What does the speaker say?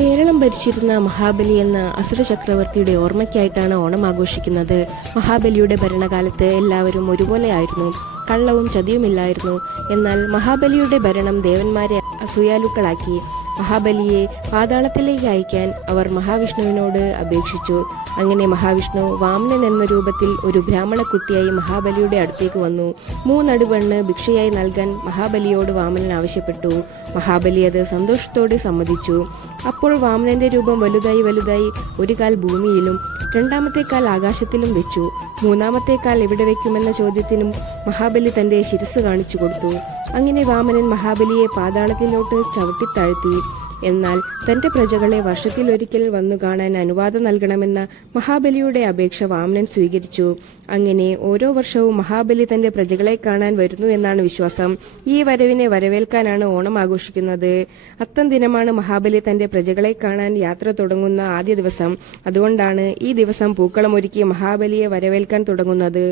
കേരളം ഭരിച്ചിരുന്ന മഹാബലി എന്ന അസുര ചക്രവർത്തിയുടെ ഓർമ്മയ്ക്കായിട്ടാണ് ഓണം ആഘോഷിക്കുന്നത്. മഹാബലിയുടെ ഭരണകാലത്ത് എല്ലാവരും ഒരുപോലെയായിരുന്നു. കള്ളവും ചതിയുമില്ലായിരുന്നു. എന്നാൽ മഹാബലിയുടെ ഭരണം ദേവന്മാരെ അസൂയാലുക്കളാക്കി. മഹാബലിയെ പാതാളത്തിലേക്ക് അയക്കാൻ അവർ മഹാവിഷ്ണുവിനോട് അപേക്ഷിച്ചു. അങ്ങനെ മഹാവിഷ്ണു വാമനൻ എന്ന രൂപത്തിൽ ഒരു ബ്രാഹ്മണ കുട്ടിയായി മഹാബലിയുടെ അടുത്തേക്ക് വന്നു. 3 അടി മണ്ണ് ഭിക്ഷയായി നൽകാൻ മഹാബലിയോട് വാമനൻ ആവശ്യപ്പെട്ടു. മഹാബലി അത് സന്തോഷത്തോടെ സമ്മതിച്ചു. അപ്പോൾ വാമനന്റെ രൂപം വലുതായി ഒരു കാൽ ഭൂമിയിലും 2ാമത്തെ കാൽ ആകാശത്തിലും വെച്ചു. 3ാമത്തെ കാൽ എവിടെ വെക്കുമെന്ന ചോദ്യത്തിനും മഹാബലി തന്റെ ശിരസ് കാണിച്ചു കൊടുത്തു. അങ്ങനെ വാമനൻ മഹാബലിയെ പാതാളത്തിലോട്ട് ചവിട്ടിത്താഴ്ത്തി. എന്നാൽ തന്റെ പ്രജകളെ വർഷത്തിലൊരിക്കൽ വന്നു കാണാൻ അനുവാദം നൽകണമെന്ന മഹാബലിയുടെ അപേക്ഷ വാമനൻ സ്വീകരിച്ചു. അങ്ങനെ ഓരോ വർഷവും മഹാബലി തന്റെ പ്രജകളെ കാണാൻ വരുന്നു എന്നാണ് വിശ്വാസം. ഈ വരവിനെ വരവേൽക്കാനാണ് ഓണം ആഘോഷിക്കുന്നത്. അത്തം ദിനമാണ് മഹാബലി തന്റെ പ്രജകളെ കാണാൻ യാത്ര തുടങ്ങുന്ന ആദ്യ ദിവസം. അതുകൊണ്ടാണ് ഈ ദിവസം പൂക്കളമൊരുക്കി മഹാബലിയെ വരവേൽക്കാൻ തുടങ്ങുന്നത്.